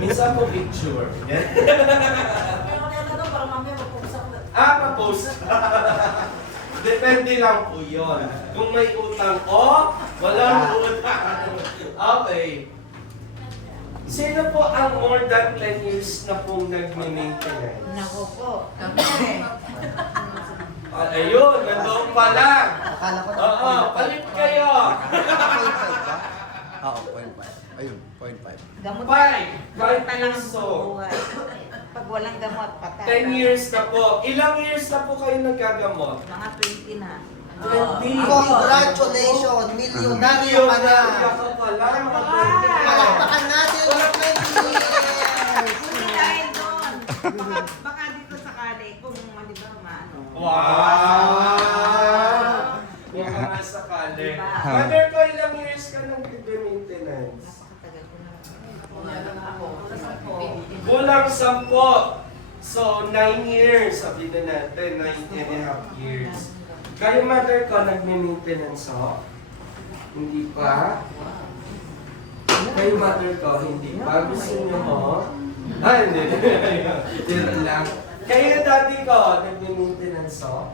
Minsan po picture. Pa-post. Depende lang po yun. Kung may utang o walang utang. Okay. Sino po ang more than 10 years na pong nagme-maintenance? Nako po, kami. Ayun, nandoon pa lang. Akala ko Oo, palit kayo. 0.5 ba? Oo, 0.5. Ayun, 0.5. Gamot 5 pa lang years ang old. buhay. Pag walang gamot, patay. 10 years na po. Ilang years na po kayo naggagamot? Mga 20 na. 20. Congratulations! Milyonaryo ka na! Ka pala. Palakpakan natin ang 20 years! Hindi dahil doon. Baka dito sakali kung di ba maano. Wow! Yung mga sakali. Diba? Mother ko, ilang years ka nang maintenance? Napakatagal ko na. Ako. Kulang 10. So, 9 years. Sabi na natin, 9.5 years. Kayo, mother ko, nagme-maintenance ho? Hindi pa? Kayo, mother ko, hindi pa? Gusto niyo ho? Hindi. Dito lang. Kayo, daddy ko, nagme-maintenance ho?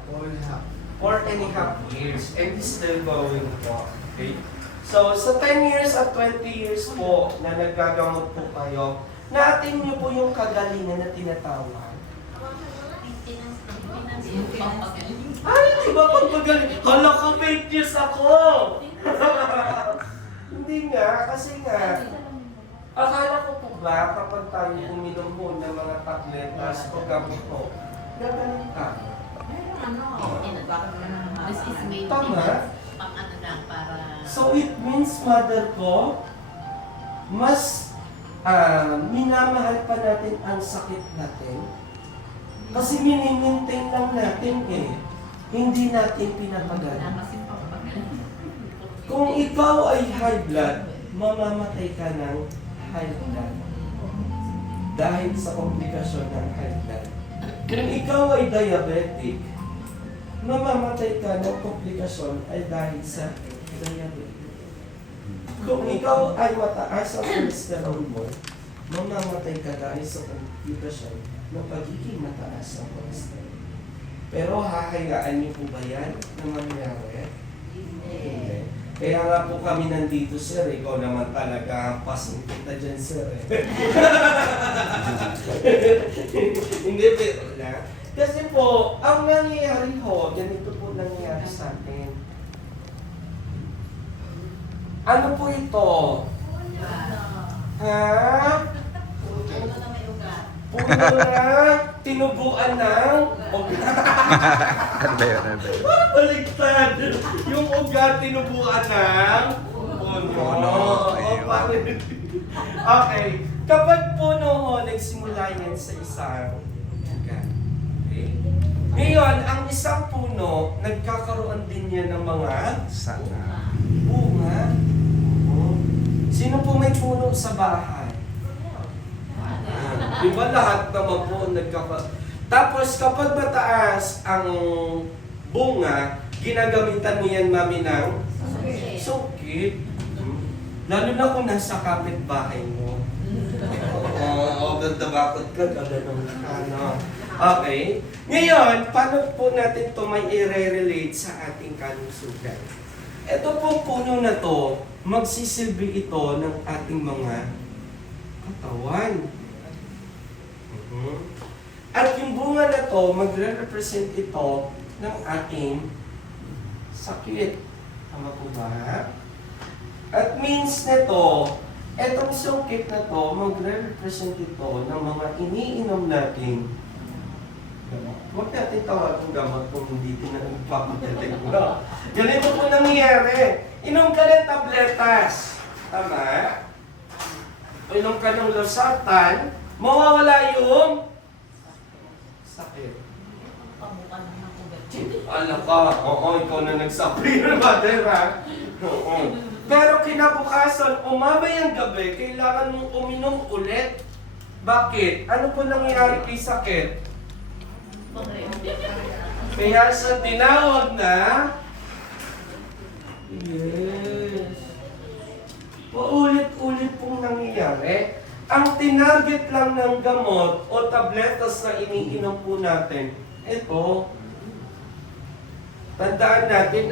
4.5 years. And still going po. Okay? So, sa 10 years at 20 years po na nagagamot po kayo, naatin niyo po yung kagalingan na tinatawag. Ay, di ba pag magaling? Hala ka, fake news ako! Hindi nga, kasi nga, akala ko po ba kapag tayo uminom mo ng mga tabletas o gamot po, gagaling ka? This is made Tama? pang ano lang para So it means, mother ko, mas minamahal pa natin ang sakit natin. Kasi minimaintain lang natin eh. Hindi natin pinapagaling. kasi papagaling. Kung ikaw ay high blood, mamamatay ka ng high blood. Dahil sa komplikasyon ng high blood. Kung ikaw ay diabetic, mamamatay ka ng komplikasyon ay dahil sa diabetes. Kung ikaw ay mataas ang cholesterol mo, mamamatay ka dahil sa komplikasyon ng pagiging mataas ang cholesterol. Pero hahayaan niyo po ba yan na mangyari? Hindi. Kaya nga po kami nandito, sir. Ikaw naman talaga ang pasing kita dyan, sir. Hindi, pero na. Kasi po, ang nangyayari ho, ganito po nangyayari sa atin. Ano po ito? Ha? Puno na tinubuan ng ugat. Ano ba yun? Ano ba yun? Baliktad! Yung ugat tinubuan ng puno. Puno, ayun. Okay. Kapag puno ho, nagsimula yan sa isang ugat. Okay? Ngayon, ang isang puno, nagkakaroon din yan ng mga Sana. bunga. Sino po may puno sa bahay? Di ba lahat naman po Tapos kapag mataas ang bunga, ginagamitan mo yan, mami, ng sukit. Lalo na kung nasa kapitbahay mo. Oo, ganda bakit ka, gano'n ano. Okay. Ngayon, paano po natin ito may i-relate sa ating kalusugan? Ito pong puno na to, magsisilbi ito ng ating mga katawan. At yung bunga na to, magre-represent ito ng ating sakit. Tama po ba? At means na to, etong sakit na to, magre-represent ito ng mga iniinom natin gamot. Huwag natin tawagin gamot kung hindi pinagpapagaling. No? Ganito po nangyayari. Inom ka ng tabletas. Tama? Inom ka ng losartan, mawawala yung sakit. Alam ka, oo, ikaw na nagsabi na mother, ha? Oo. Pero kinabukasan, umamayang gabi, kailangan mong uminom ulit. Bakit? Ano po nangyayari kay sakit? Kaya sa tinawag na, yes, paulit-ulit pong nangyayari. Ang tinarget lang ng gamot o tabletas na iniinom po natin, ito, tandaan natin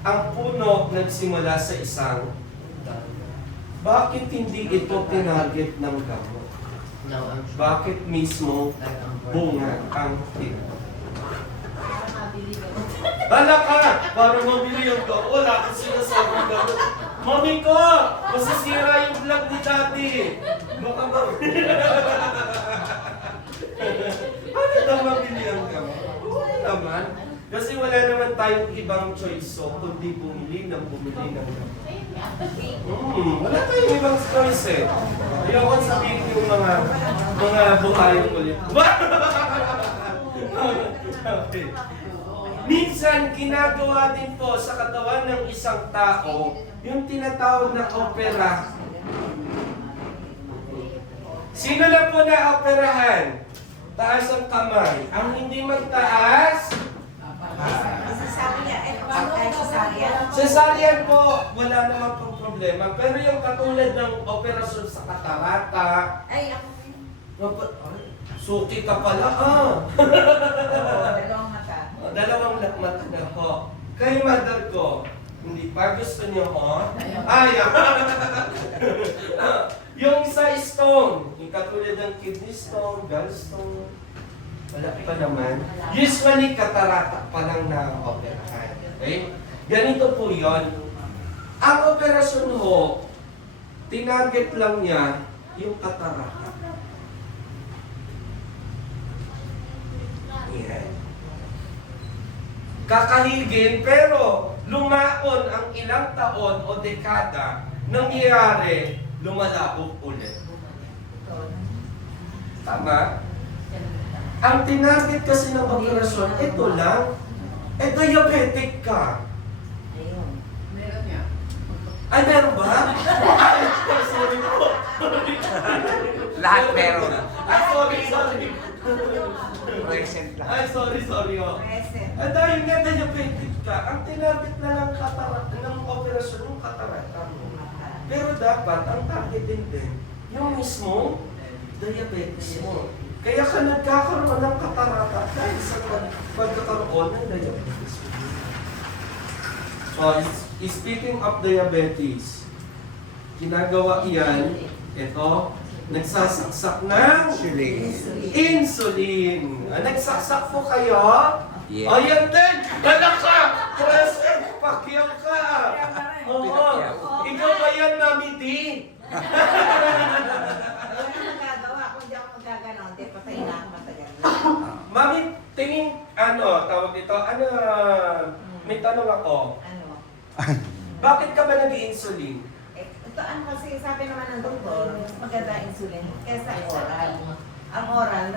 ang puno nagsimula sa isang dahon. Bakit hindi ito tinarget ng gamot? Bakit mismo bunga ang tinarget? Para mabili ka. Hala ka! Para mabili yung gamot. Wala kang sinasabing gamot. Mami ko! Masisira yung vlog ni Daddy! Baka mabili. Ano daw mabili ang gamot? Wala naman. Kasi wala naman tayong ibang choice so kundi bumili ng gamot. Wala tayong ibang choice eh. Ayoko sabihin yung mga buhayon ulit. Okay. Minsan, ginagawa din po sa katawan ng isang tao yung tinatawag na opera. Sino na po na operahan? Taas ang kamay. Ang hindi magtaas, Sabi niya, ay cesarean. cesarean po, wala naman pong problema. Pero yung katulad ng operasyon sa katarata, Ay, ako. suki ka pala Dalawang mata. Dalawang mata na ho. Kay mother ko, hindi pa gusto niyo ho? Ay, yung isa stone, yung katulad ng kidney stone, gallstone, wala pa naman. Usually, katarata pa lang na operahan. Okay? Ganito po yon. Ang operasyon ho, tinarget lang niya yung katarata. Yan. Kakahigin, pero lumaon ang ilang taon o dekada, nangyayari, lumalabog ulit. Tama? Ang tinarget kasi ng operasyon, ito lang. Diabetic ka. Ayun. Ay, meron ba? Ay, sorry po. Lahat meron. Ay, sorry. Present lang. Ay, sorry oh. Present. Dahil nga diabetic ka, ang tinarget na lang ng operasyon yung katarata mo. Pero dapat, ang targetin din, yung mismo diabetes mo. Kaya ka nagkakaroon ng katarata dahil sa pagkakaroon ng diabetes mo. So, speaking of diabetes, ginagawa iyan, ito, nagsasaksak ng insulin. Nagsaksak po kayo? Yeah. Ayan din! Dala ka! Present! Pakyaw ka! Oo. Ikaw ba yan, Mami D? Ano magagawa? Kung di ako magaganon, di patay na ako matagal. Mami, tingin, tawag dito, may tanong ako. Ano? Bakit ka ba nag-insulin? Ito ano kasi sabi naman ng doktor, mas maganda insulin kesa oral. Ang oral,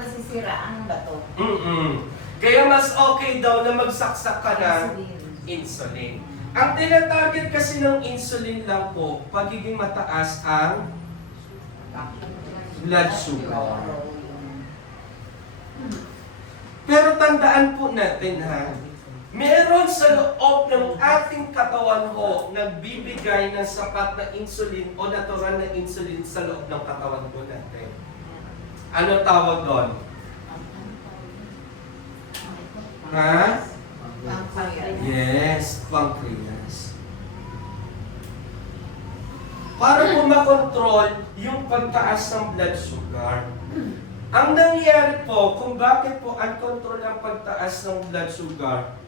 nasisira ang bato. Kaya mas okay daw na magsaksak ka ng insulin. Ang tinatarget kasi ng insulin lang po, pagiging mataas ang blood sugar. Pero tandaan po natin meron sa loob ng ating katawan ho nagbibigay ng sapat na insulin o natural na insulin sa loob ng katawan po natin. Ano tawag doon? Yes, pancreas. Para po makontrol yung pagtaas ng blood sugar. Ang nangyayari po, kung bakit po uncontrol ang pagtaas ng blood sugar,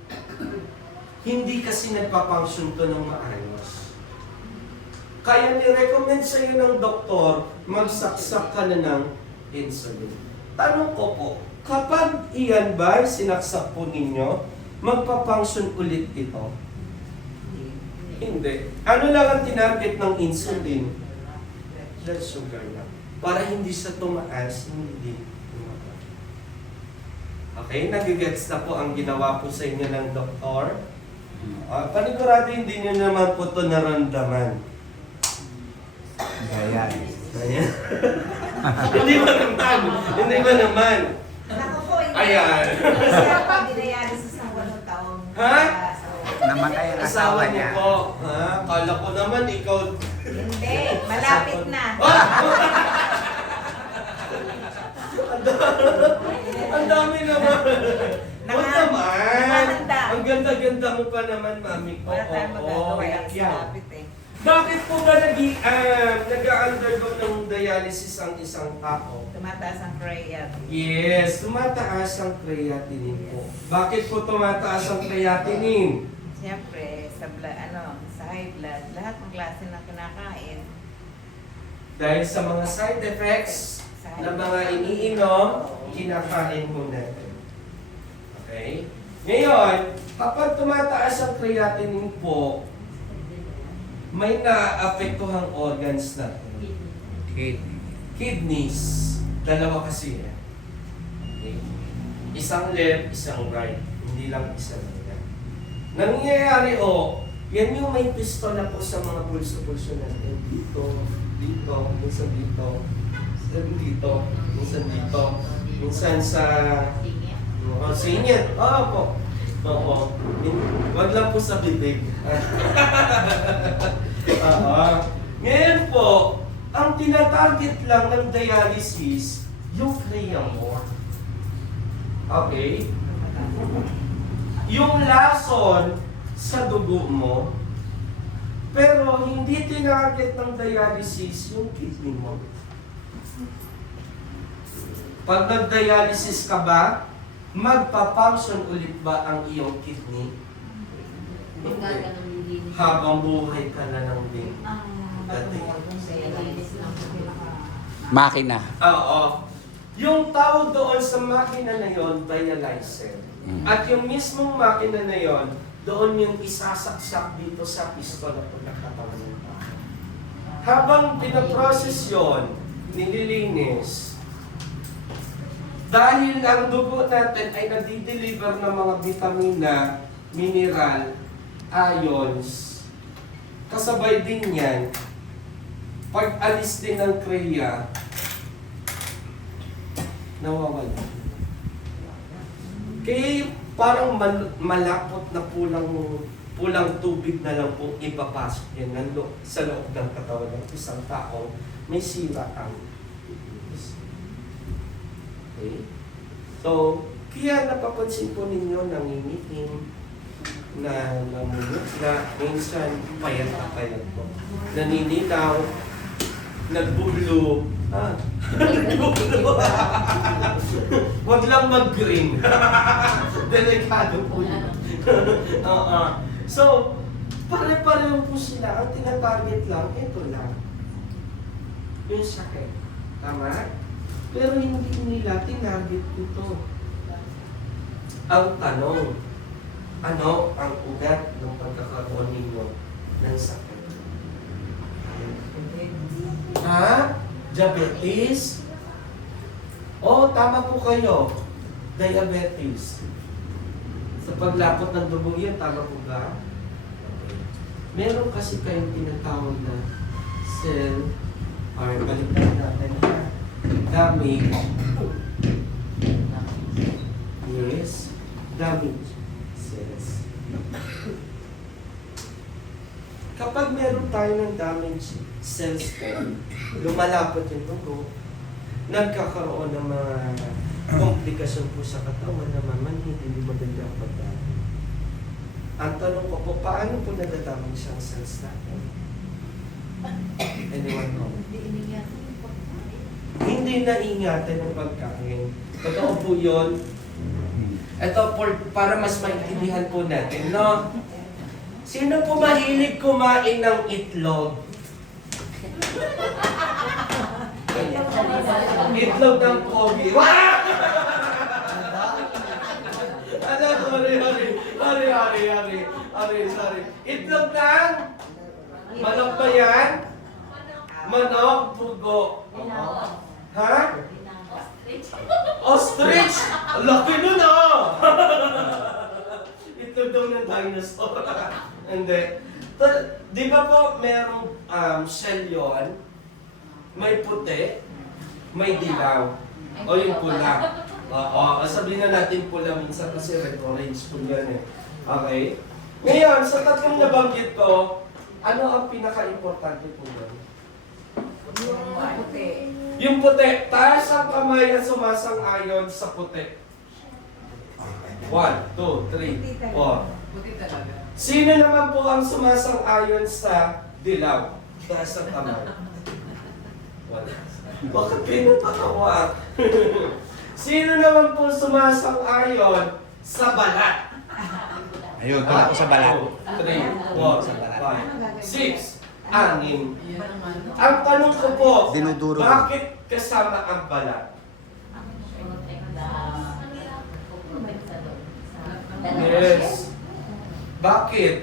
hindi kasi nagpapangsyon to ng maayos. Kaya ni-recommend sa iyo ng doktor, magsaksak ka na ng insulin. Tanong ko po, kapag iyan ba sinaksak po ninyo, magpapangsyon ulit ito? Hindi. Ano lang ang tinarget ng insulin? Blood sugar lang. Para hindi siya tumaas, hindi tumaas. Okay, nagigets na po ang ginawa po sa inyo ng doktor. Panigurado hindi nyo naman po ito naramdaman. Ayan. Ayan. Hindi ba naman? Hindi ba naman? Ako po, hindi. Ayan. Kasi ako dinayalis sa 8 taon. Ha? Namatay ang asawa niya. po. Kala ko naman ikaw. Hindi, malapit na. Ang dami naman. Huwag naman. Nakahanda. Ang ganda-ganda mo pa naman, mami ko. Wala tayong magagawa. Yak Yung yan. lapit eh. Bakit po ba nag-undergo ng dialysis ang isang tao? Tumataas ang creatinine. Yes, tumataas ang creatinine po. Bakit po tumataas ang creatinine? Siyempre, sa high blood, lahat ng klase ng kinakain. Dahil sa mga side effects na mga iniinom, kinakain mo natin. Okay? Ngayon, kapag tumataas ang creatinine po, may naapektuhang organs natin. Kidneys. Dalawa kasi yan. Okay? Isang left, isang right. Hindi lang isa lang yan. Nangyayari yan yung may pistola po sa mga pulso-pulso natin. Dito, dito, minsan dito, minsan dito, minsan sa singit. Oo po. Oo. Wag lang po sa bibig. Ngayon po, ang tinatarget lang ng dialysis, yung krea mo. Okay? Yung lason sa dugo mo, pero hindi tinarget ng dialysis yung kidney mo. Pag nag-dialysis ka ba, magpa-function ulit ba ang iyong kidney? Hindi. Habang buhay ka na ng din. Makina. Oo. Yung tawag doon sa makina na yon, dialyzer. At yung mismong makina na yon, doon yung isasaksak dito sa pistola kung nakatawan ng tao. Habang pinaprocess yon, nililinis, dahil ang dugo natin ay nadi-deliver ng mga vitamina, mineral, ions, kasabay din yan, pag alis din ng krea, nawawala. Kaya parang malapot na pulang tubig na lang po ipapasok yan sa loob ng katawan ng isang tao, may sira ang kidneys. Okay? So, kaya napapansin po ninyo nangingitim, na namunot na minsan payat na payat po. Naninilaw, nagbublo. Nagbublo. Huwag lang mag-green. Delikado po yun. So, pare-pareho po sila. Ang tinatarget lang, ito lang. Yung sakit. Tama? Pero hindi nila tinarget ito. Ang tanong, ano ang ugat ng pagkakaroon ninyo ng sakit? Ha? Diabetes? Tama po kayo. Diabetes. Sa paglapot ng dugo yan, tama po ba? Okay. Meron kasi kayong tinatawag na cell, or baliktad natin ha? Damage. Yes. Damage cells. Kapag meron tayo ng damage cells lumalapot yung dugo, nagkakaroon ng mga komplikasyon po sa katawan na hindi maganda ang pagkain. Ang tanong ko po, paano po nadadamage ang cells natin? Anyone know? Hindi naingatan ang pagkain. Totoo po yun. Ito, para mas maintindihan po natin, no? Sino po mahilig kumain ng itlog? Itlog ng pogi. Wah! Sorry. Itlog ng? Manok ba yan? Manok, pugo. Ha? Ostrich! Laki nun Itlog daw ng dinosaur. Hindi. Di ba po merong shell yun? May puti, may dilaw. O yung pula. Oo, sabihin na natin pula minsan kasi red orange po yan eh. Okay? Ngayon, sa tatlong nabanggit ko, ano ang pinaka-importante po yan? Yung puti. Yung puti, taas ang kamay na sumasang-ayon sa puti. 1, 2, 3, 4. Buti talaga. Sino naman po ang sumasang-ayon sa dilaw? Taas ang kamay. Wala. Bakit pinatatawa? Sino naman po sumasang-ayon sa balat? Ayun, doon ako sa balat. 3, 4, Sa balat. 5, 6, 6. Yan ang ano. Ang tanong ko po, Dinuduro. bakit kasama ang balat? Yes. Bakit?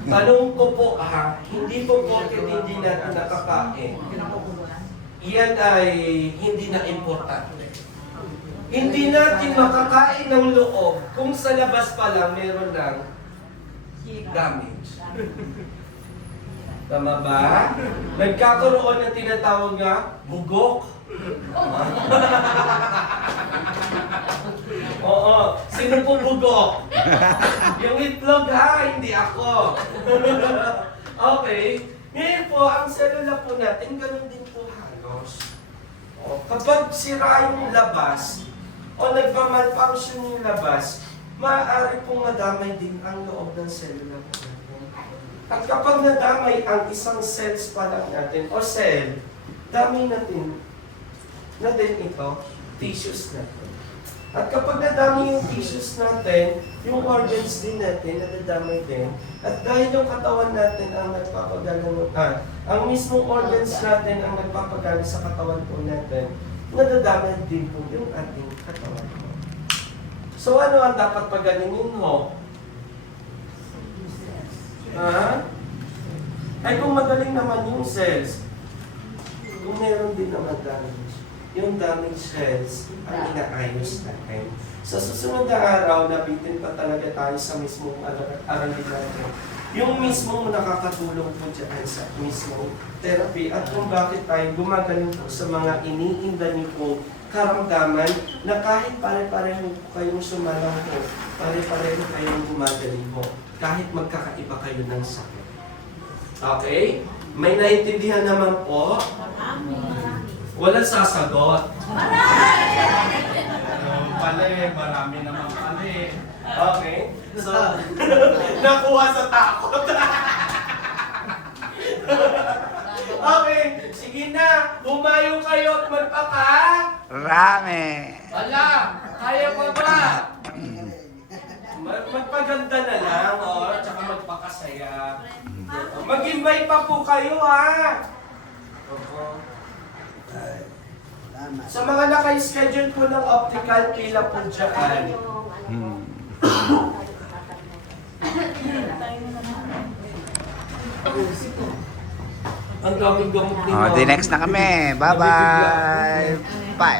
Tanong ko po hindi po porket hindi natin nakakain, iyan ay hindi na importante. Hindi natin makakain ng loob kung sa labas pa lang meron ng damage. Tama ba? Nagkakaroon ng tinatawag nga bugok. Oo. Sino po bugok? Yung itlog hindi ako. Okay. Ngayon po, ang selula po natin, ganun din po halos. Kapag sira yung labas, o nagpa-malfunction yung labas, maaari pong madamay din ang loob ng selula po natin. At kapag nadamay ang isang cells pa lang natin, o cell, damay natin na din ito, tissues natin. At kapag nadami yung tissues natin, yung organs din natin, nadadamay din. At dahil yung katawan natin ang nagpapagana, ang mismong organs natin ang nagpapagana sa katawan po natin, nadadamay din po yung ating katawan mo. So ano ang dapat pagalingin mo? Ay kung magaling naman yung cells, kung meron din naman damage, yung damage cells ang inaayos natin. Sa susunod na araw, nabitin pa talaga tayo sa mismong aralin natin. Yung mismong nakakatulong po dyan sa mismong therapy at kung bakit tayo gumagaling po sa mga iniinda niyo po karamdaman na kahit pare-pareho po kayong sumalang po, pare-pareho kayong gumagaling po, kahit magkakaiba kayo ng sakit. Okay? May naintindihan naman po? Walang sasagot. Marami naman pala eh. Okay? So, nakuha sa takot. Okay, sige na. Humayo kayo at magpaka. Rame. Wala, kaya pa ba? Magpaganda na lang, tsaka magpakasaya. Mag-invite pa po kayo, Oo. Sa mga naka-schedule po ng optical, pila po dyan. Ang daming gamot ni Oh, the next na kami. Bye-bye. Bye.